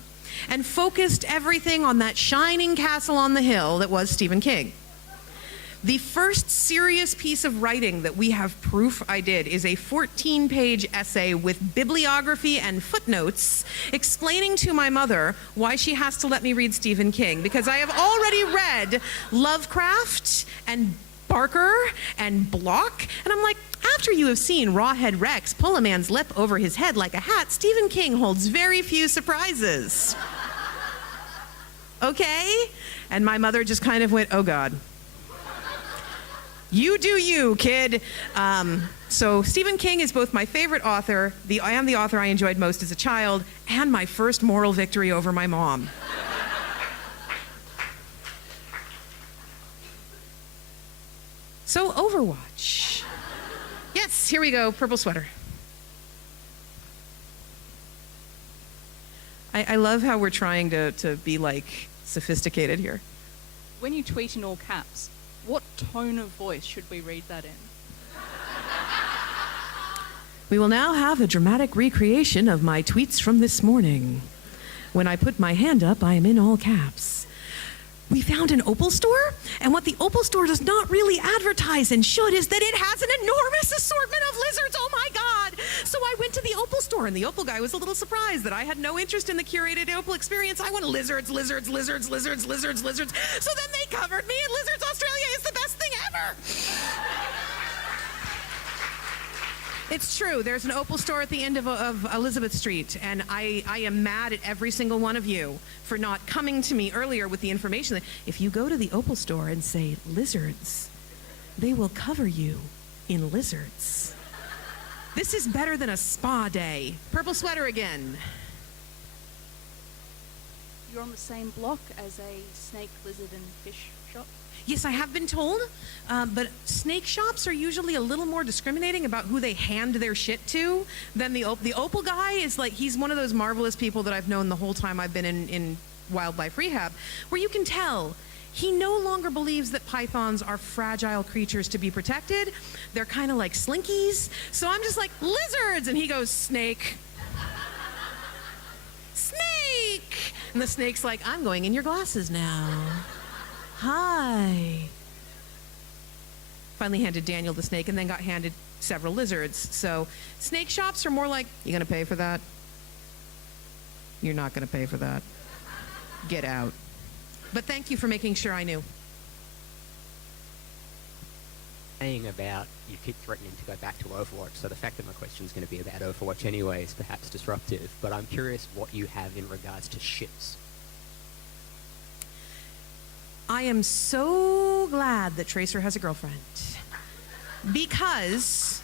and focused everything on that shining castle on the hill that was Stephen King. The first serious piece of writing that we have proof I did is a 14-page essay with bibliography and footnotes explaining to my mother why she has to let me read Stephen King, because I have already read Lovecraft and Barker and Block, and I'm like, after you have seen Rawhead Rex pull a man's lip over his head like a hat, Stephen King holds very few surprises. Okay? And my mother just kind of went, oh God. You do you, kid. So Stephen King is both my favorite author, and the author I enjoyed most as a child, and my first moral victory over my mom. So Overwatch. Yes, here we go, purple sweater. I love how we're trying to be like sophisticated here. When you tweet in all caps, what tone of voice should we read that in? We will now have a dramatic recreation of my tweets from this morning. When I put my hand up, I am in all caps. We found an Opal store, and what the Opal store does not really advertise and should is that it has an enormous assortment of lizards. Oh my God. So I went to the Opal store, and the Opal guy was a little surprised that I had no interest in the curated Opal experience. I went lizards, lizards, lizards, lizards, lizards, lizards. So then they covered me, and Lizards Australia is the best thing ever. It's true. There's an Opal store at the end of Elizabeth Street, and I am mad at every single one of you for not coming to me earlier with the information that if you go to the Opal store and say lizards, they will cover you in lizards. This is better than a spa day. Purple sweater again. You're on the same block as a snake, lizard, and fish shop? Yes, I have been told, but snake shops are usually a little more discriminating about who they hand their shit to than the Opal guy is like, he's one of those marvelous people that I've known the whole time I've been in wildlife rehab, where you can tell he no longer believes that pythons are fragile creatures to be protected. They're kind of like slinkies. So I'm just like, lizards, and he goes, snake. Snake! And the snake's like, I'm going in your glasses now. Hi. Finally handed Daniel the snake and then got handed several lizards. So snake shops are more like, you gonna pay for that? You're not gonna pay for that. Get out. But thank you for making sure I knew. Saying about you keep threatening to go back to Overwatch, so the fact that my question is going to be about Overwatch anyway is perhaps disruptive, but I'm curious what you have in regards to ships. I am so glad that Tracer has a girlfriend, because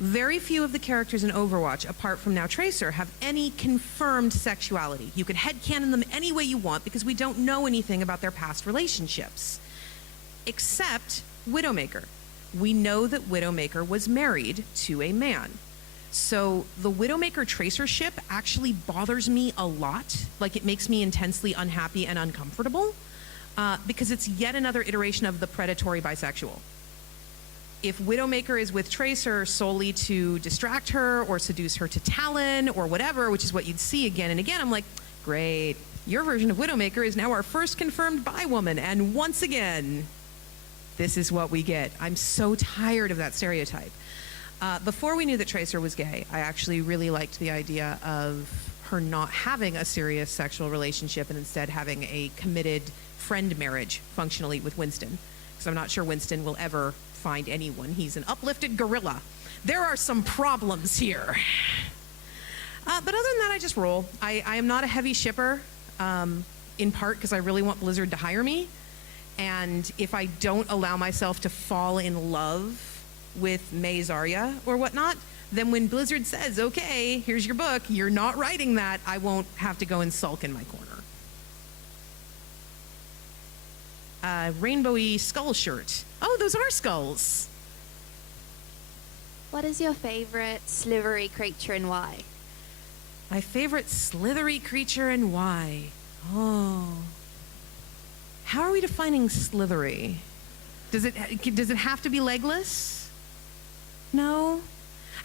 very few of the characters in Overwatch, apart from now Tracer, have any confirmed sexuality. You can headcanon them any way you want because we don't know anything about their past relationships, except Widowmaker. We know that Widowmaker was married to a man. So the Widowmaker Tracer ship actually bothers me a lot. Like, it makes me intensely unhappy and uncomfortable. Because it's yet another iteration of the predatory bisexual. If Widowmaker is with Tracer solely to distract her or seduce her to Talon or whatever, which is what you'd see again and again, I'm like, great. Your version of Widowmaker is now our first confirmed bi woman, and once again, this is what we get. I'm so tired of that stereotype. Before we knew that Tracer was gay, I actually really liked the idea of her not having a serious sexual relationship and instead having a committed friend marriage functionally with Winston, because I'm not sure Winston will ever find anyone. He's an uplifted gorilla. There are some problems here. But other than that, I just roll. I am not a heavy shipper, in part because I really want Blizzard to hire me. And if I don't allow myself to fall in love with May Zarya or whatnot, then when Blizzard says, okay, here's your book, you're not writing that, I won't have to go and sulk in my corner. Rainbowy skull shirt. Oh, those are skulls. What is your favorite slithery creature and why? My favorite slithery creature and why? Oh. How are we defining slithery? Does it have to be legless? No?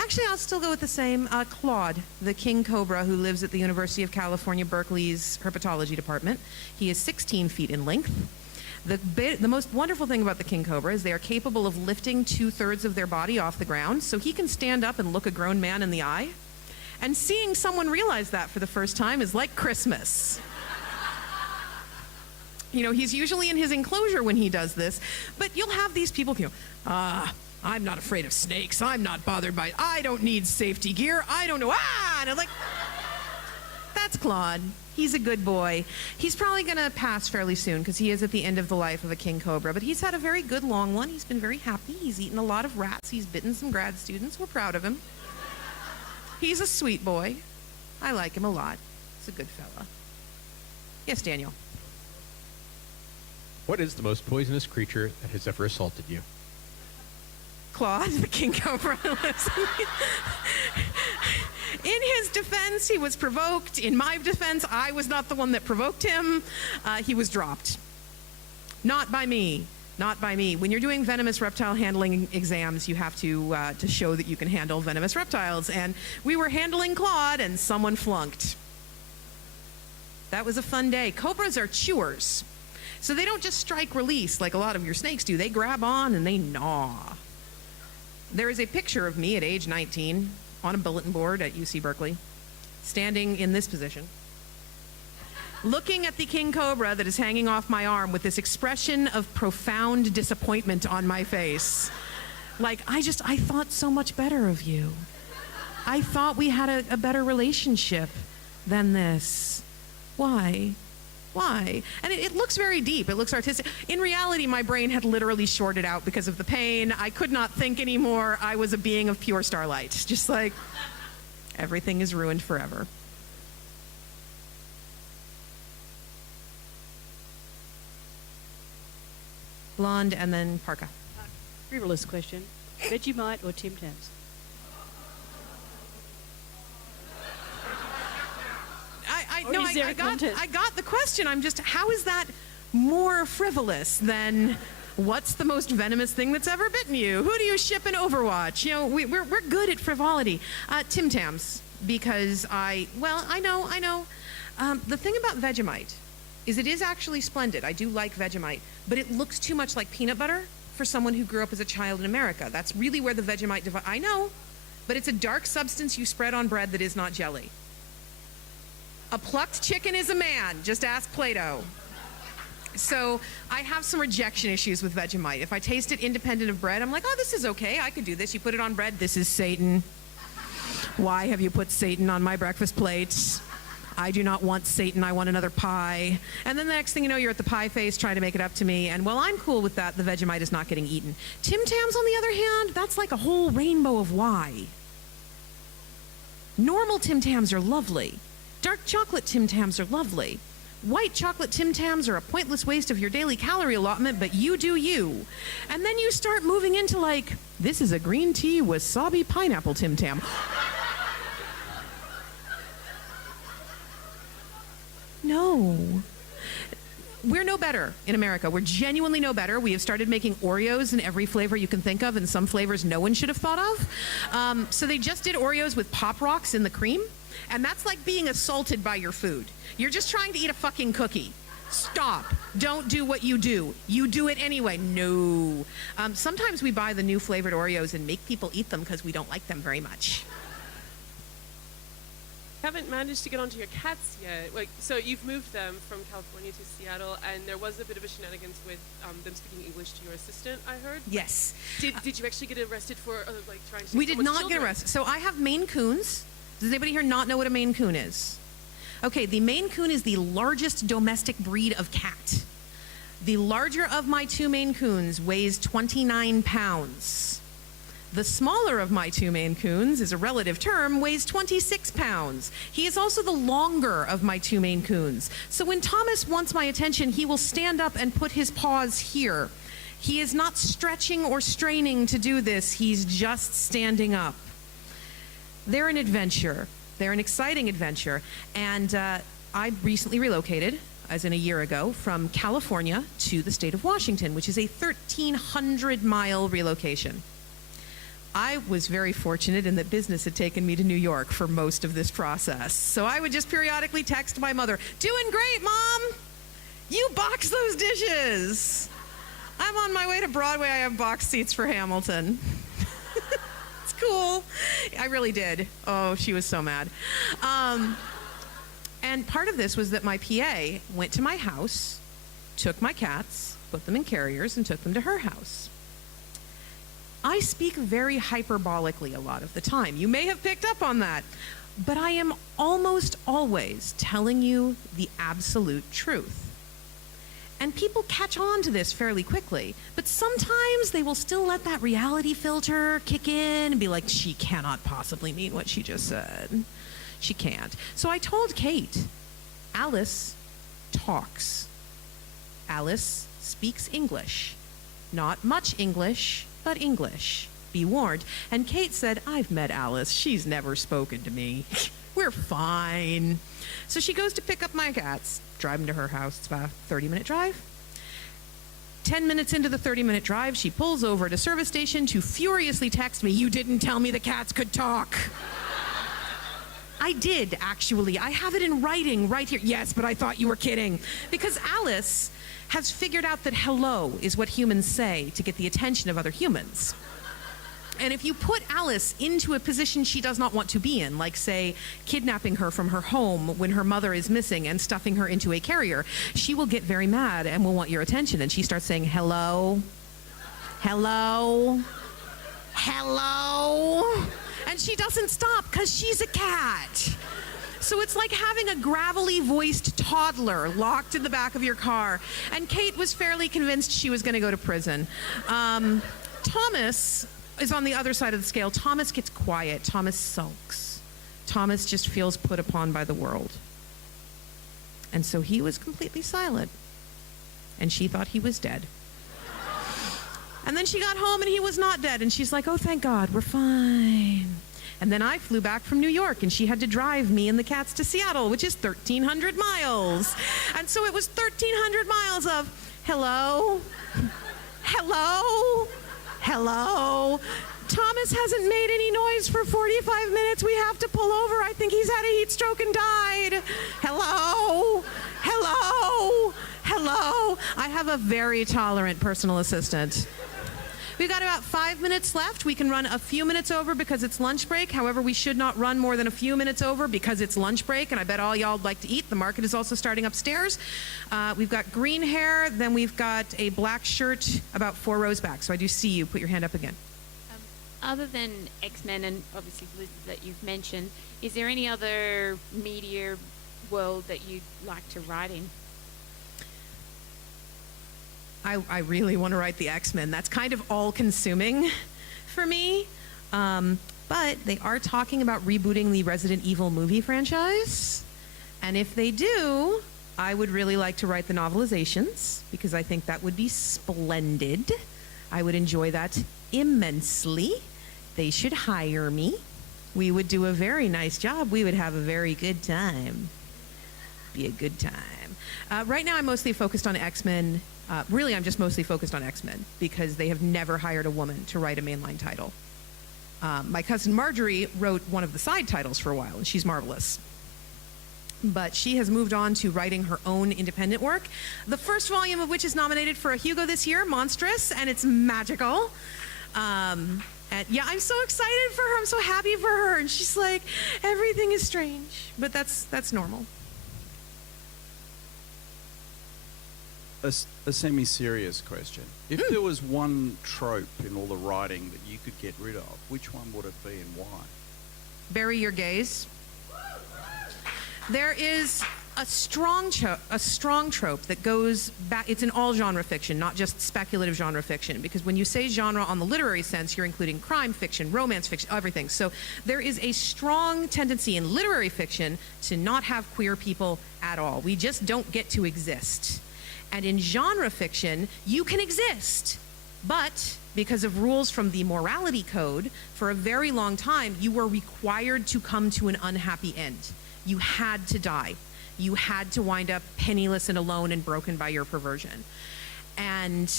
Actually, I'll still go with the same. Claude, the king cobra who lives at the University of California, Berkeley's herpetology department. He is 16 feet in length. The most wonderful thing about the king cobra is they are capable of lifting 2/3 of their body off the ground, so he can stand up and look a grown man in the eye. And seeing someone realize that for the first time is like Christmas. You know, he's usually in his enclosure when he does this, but you'll have these people, I'm not afraid of snakes. I'm not bothered by, I don't need safety gear. I don't know. And I'm like, that's Claude. He's a good boy. He's probably going to pass fairly soon because he is at the end of the life of a king cobra, but he's had a very good long one. He's been very happy. He's eaten a lot of rats. He's bitten some grad students. We're proud of him. He's a sweet boy. I like him a lot. He's a good fella. Yes, Daniel. What is the most poisonous creature that has ever assaulted you? Claude, the king cobra. In his defense, he was provoked. In my defense, I was not the one that provoked him. He was dropped. Not by me. Not by me. When you're doing venomous reptile handling exams, you have to show that you can handle venomous reptiles. And we were handling Claude, and someone flunked. That was a fun day. Cobras are chewers. So they don't just strike release like a lot of your snakes do. They grab on and they gnaw. There is a picture of me at age 19 on a bulletin board at UC Berkeley, standing in this position, looking at the king cobra that is hanging off my arm with this expression of profound disappointment on my face. Like, I thought so much better of you. I thought we had a better relationship than this. Why? Why? And it looks very deep. It looks artistic. In reality, my brain had literally shorted out because of the pain. I could not think anymore. I was a being of pure starlight. Just like, everything is ruined forever. Blonde and then Parka. Frivolous question. Vegemite or Tim Tams? I got the question. I'm just, how is that more frivolous than what's the most venomous thing that's ever bitten you? Who do you ship in Overwatch? You know, we're good at frivolity. Tim Tams, because I know. The thing about Vegemite is it is actually splendid. I do like Vegemite, but it looks too much like peanut butter for someone who grew up as a child in America. That's really where the Vegemite I know, but it's a dark substance you spread on bread that is not jelly. A plucked chicken is a man. Just ask Plato. So I have some rejection issues with Vegemite. If I taste it independent of bread, I'm like, oh, this is okay. I could do this. You put it on bread. This is Satan. Why have you put Satan on my breakfast plate? I do not want Satan. I want another pie. And then the next thing you know, you're at the pie face trying to make it up to me. And while I'm cool with that, the Vegemite is not getting eaten. Tim Tams, on the other hand, that's like a whole rainbow of why. Normal Tim Tams are lovely. Dark chocolate Tim Tams are lovely. White chocolate Tim Tams are a pointless waste of your daily calorie allotment, but you do you. And then you start moving into like, this is a green tea wasabi pineapple Tim Tam. No. We're no better in America. We're genuinely no better. We have started making Oreos in every flavor you can think of, and some flavors no one should have thought of. So they just did Oreos with Pop Rocks in the cream. And that's like being assaulted by your food. You're just trying to eat a fucking cookie. Stop. Don't do what you do. You do it anyway. No. Sometimes we buy the new flavored Oreos and make people eat them because we don't like them very much. Haven't managed to get onto your cats yet. Like, so you've moved them from California to Seattle, and there was a bit of a shenanigans with them speaking English to your assistant, I heard. Yes. Did you actually get arrested for like trying to? We did not get arrested. So I have Maine Coons. Does anybody here not know what a Maine Coon is? Okay, the Maine Coon is the largest domestic breed of cat. The larger of my two Maine Coons weighs 29 pounds. The smaller of my two Maine Coons, is a relative term, weighs 26 pounds. He is also the longer of my two Maine Coons. So when Thomas wants my attention, he will stand up and put his paws here. He is not stretching or straining to do this. He's just standing up. They're an adventure. They're an exciting adventure. And I recently relocated, as in a year ago, from California to the state of Washington, which is a 1,300-mile relocation. I was very fortunate in that business had taken me to New York for most of this process. So I would just periodically text my mother, "Doing great, Mom." You box those dishes. I'm on my way to Broadway. I have box seats for Hamilton. It's cool. I really did. Oh, she was so mad. And part of this was that my PA went to my house, took my cats, put them in carriers, and took them to her house. I speak very hyperbolically a lot of the time. You may have picked up on that. But I am almost always telling you the absolute truth. And people catch on to this fairly quickly. But sometimes they will still let that reality filter kick in and be like, she cannot possibly mean what she just said. She can't. So I told Kate, Alice talks. Alice speaks English. Not much English, but English. Be warned. And Kate said, I've met Alice. She's never spoken to me. We're fine. So she goes to pick up my cats, drive them to her house. It's about a 30-minute drive. 10 minutes into the 30-minute drive, she pulls over at a service station to furiously text me, you didn't tell me the cats could talk. I did, actually. I have it in writing right here. Yes, but I thought you were kidding. Because Alice has figured out that hello is what humans say to get the attention of other humans. And if you put Alice into a position she does not want to be in, like, say, kidnapping her from her home when her mother is missing and stuffing her into a carrier, she will get very mad and will want your attention. And she starts saying, hello, hello, hello. And she doesn't stop because she's a cat. So it's like having a gravelly voiced toddler locked in the back of your car. And Kate was fairly convinced she was going to go to prison. Thomas is on the other side of the scale. Thomas gets quiet. Thomas sulks. Thomas just feels put upon by the world. And so he was completely silent. And she thought he was dead. And then she got home and he was not dead. And she's like, oh, thank God, we're fine. And then I flew back from New York and she had to drive me and the cats to Seattle, which is 1,300 miles. And so it was 1,300 miles of hello, hello, hello. Thomas hasn't made any noise for 45 minutes. We have to pull over. I think he's had a heat stroke and died. Hello, hello, hello. I have a very tolerant personal assistant. We've got about 5 minutes left. We can run a few minutes over because it's lunch break. However, we should not run more than a few minutes over because it's lunch break, and I bet all y'all would like to eat. The market is also starting upstairs. We've got green hair, then we've got a black shirt about 4 rows back. So I do see you. Put your hand up again. Other than X-Men and obviously Blizzard that you've mentioned, is there any other media world that you'd like to write in? I really want to write the X-Men. That's kind of all-consuming for me. But they are talking about rebooting the Resident Evil movie franchise. And if they do, I would really like to write the novelizations because I think that would be splendid. I would enjoy that immensely. They should hire me. We would do a very nice job. We would have a very good time. Be a good time. Right now I'm mostly focused on X-Men. Really, I'm just mostly focused on X-Men because they have never hired a woman to write a mainline title. My cousin Marjorie wrote one of the side titles for a while, and she's marvelous. But she has moved on to writing her own independent work, the first volume of which is nominated for a Hugo this year, Monstrous, and it's magical. And yeah, I'm so excited for her. I'm so happy for her. And she's like, everything is strange, but that's normal. A semi-serious question. If there was one trope in all the writing that you could get rid of, which one would it be and why? Bury your gays. There is a strong trope that goes back. It's in all genre fiction, not just speculative genre fiction, because when you say genre on the literary sense, you're including crime fiction, romance fiction, everything. So there is a strong tendency in literary fiction to not have queer people at all. We just don't get to exist. And in genre fiction, you can exist, but because of rules from the morality code, for a very long time, you were required to come to an unhappy end. You had to die. You had to wind up penniless and alone and broken by your perversion. And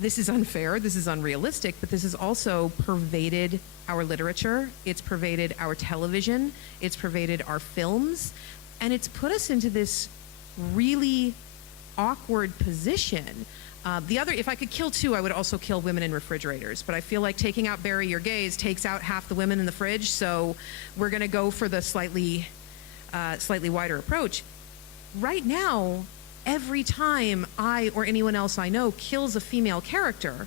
this is unfair, this is unrealistic, but this has also pervaded our literature, it's pervaded our television, it's pervaded our films, and it's put us into this really awkward position. If I could kill two, I would also kill women in refrigerators. But I feel like taking out Bury Your Gays takes out half the women in the fridge, so we're going to go for the slightly wider approach. Right now, every time I or anyone else I know kills a female character,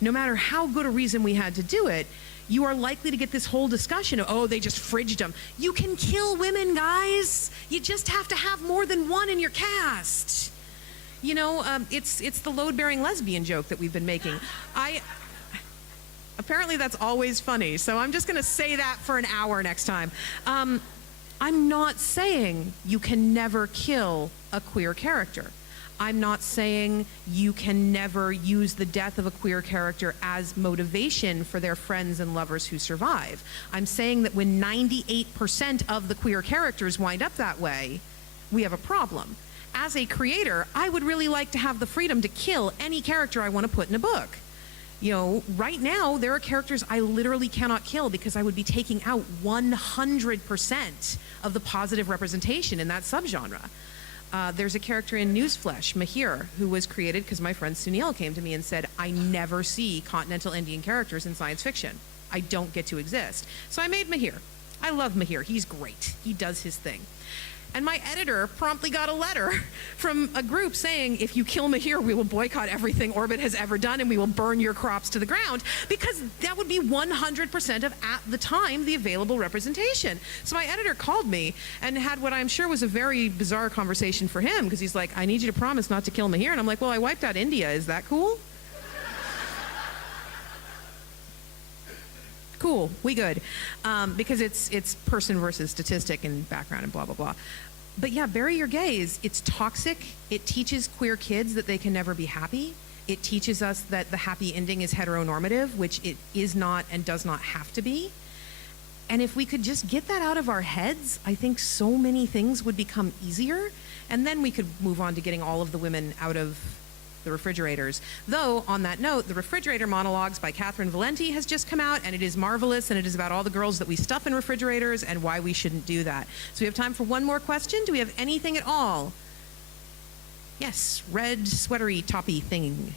no matter how good a reason we had to do it, you are likely to get this whole discussion of, oh, they just fridged them. You can kill women, guys. You just have to have more than one in your cast. You know, it's the load-bearing lesbian joke that we've been making. Apparently that's always funny, so I'm just going to say that for an hour next time. I'm not saying you can never kill a queer character. I'm not saying you can never use the death of a queer character as motivation for their friends and lovers who survive. I'm saying that when 98% of the queer characters wind up that way, we have a problem. As a creator, I would really like to have the freedom to kill any character I want to put in a book. You know, right now, there are characters I literally cannot kill because I would be taking out 100% of the positive representation in that subgenre. There's a character in Newsflesh, Mahir, who was created because my friend Sunil came to me and said, I never see continental Indian characters in science fiction. I don't get to exist. So I made Mahir. I love Mahir. He's great. He does his thing. And my editor promptly got a letter from a group saying, if you kill Mahir, we will boycott everything Orbit has ever done and we will burn your crops to the ground, because that would be 100% of, at the time, the available representation. So my editor called me and had what I'm sure was a very bizarre conversation for him, because he's like, I need you to promise not to kill Mahir. And I'm like, well, I wiped out India. Is that cool? Cool, we good. Because it's person versus statistic and background and blah, blah, blah. But yeah, Bury Your Gays, it's toxic. It teaches queer kids that they can never be happy. It teaches us that the happy ending is heteronormative, which it is not and does not have to be. And if we could just get that out of our heads, I think so many things would become easier. And then we could move on to getting all of the women out of the refrigerators. Though, on that note, The Refrigerator Monologues by Catherine Valenti has just come out, and it is marvelous, and it is about all the girls that we stuff in refrigerators and why we shouldn't do that. So we have time for one more question. Do we have anything at all? Yes, red sweatery toppy thing.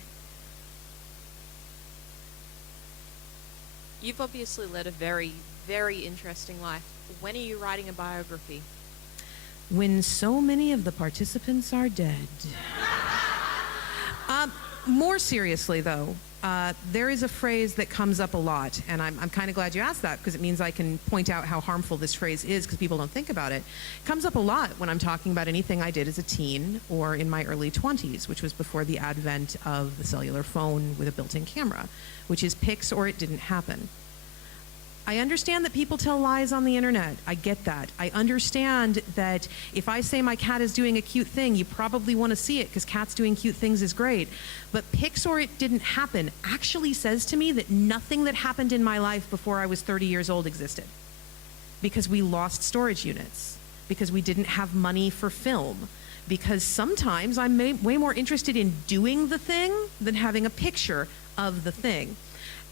You've obviously led a very, very interesting life. When are you writing a biography? When so many of the participants are dead. More seriously, though, there is a phrase that comes up a lot, and I'm kind of glad you asked that, because it means I can point out how harmful this phrase is, because people don't think about it. It comes up a lot when I'm talking about anything I did as a teen or in my early 20s, which was before the advent of the cellular phone with a built-in camera, which is pics or it didn't happen. I understand that people tell lies on the internet. I get that. I understand that if I say my cat is doing a cute thing, you probably want to see it because cats doing cute things is great. But pics or it didn't happen actually says to me that nothing that happened in my life before I was 30 years old existed. Because we lost storage units. Because we didn't have money for film. Because sometimes I'm way more interested in doing the thing than having a picture of the thing.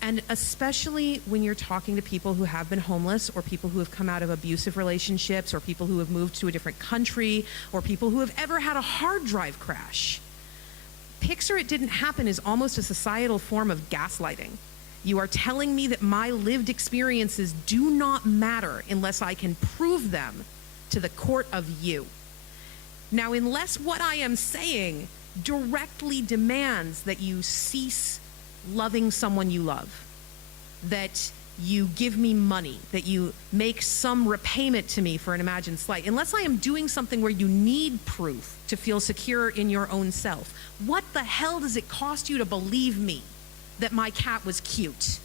And especially when you're talking to people who have been homeless, or people who have come out of abusive relationships, or people who have moved to a different country, or people who have ever had a hard drive crash. Pics or it didn't happen is almost a societal form of gaslighting. You are telling me that my lived experiences do not matter unless I can prove them to the court of you. Now, unless what I am saying directly demands that you cease loving someone you love, that you give me money, that you make some repayment to me for an imagined slight, unless I am doing something where you need proof to feel secure in your own self, what the hell does it cost you to believe me that my cat was cute?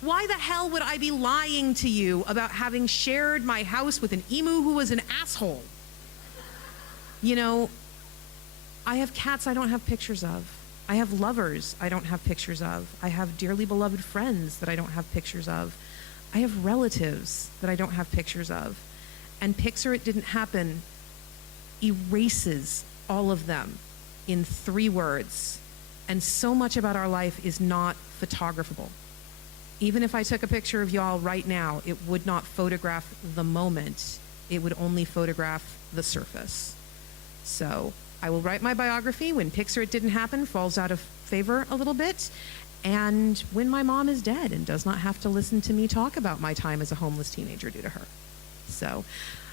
Why the hell would I be lying to you about having shared my house with an emu who was an asshole? You know, I have cats I don't have pictures of. I have lovers I don't have pictures of. I have dearly beloved friends that I don't have pictures of. I have relatives that I don't have pictures of. And pics or it didn't happen erases all of them in 3 words. And so much about our life is not photographable. Even if I took a picture of y'all right now, it would not photograph the moment. It would only photograph the surface. So I will write my biography when Pixar It Didn't Happen falls out of favor a little bit, and when my mom is dead and does not have to listen to me talk about my time as a homeless teenager due to her. So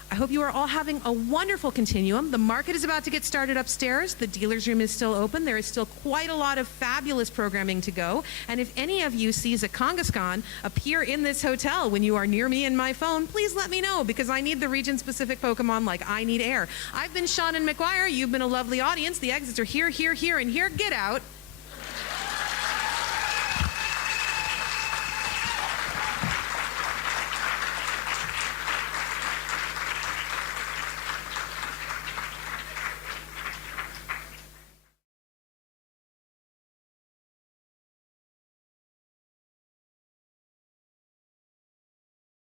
I hope you are all having a wonderful Continuum. The market is about to get started upstairs. The dealer's room is still open. There is still quite a lot of fabulous programming to go. And if any of you sees a Kangaskhan appear in this hotel when you are near me and my phone, please let me know, because I need the region-specific Pokemon like I need air. I've been Seanan McGuire. You've been a lovely audience. The exits are here, here, here, and here. Get out.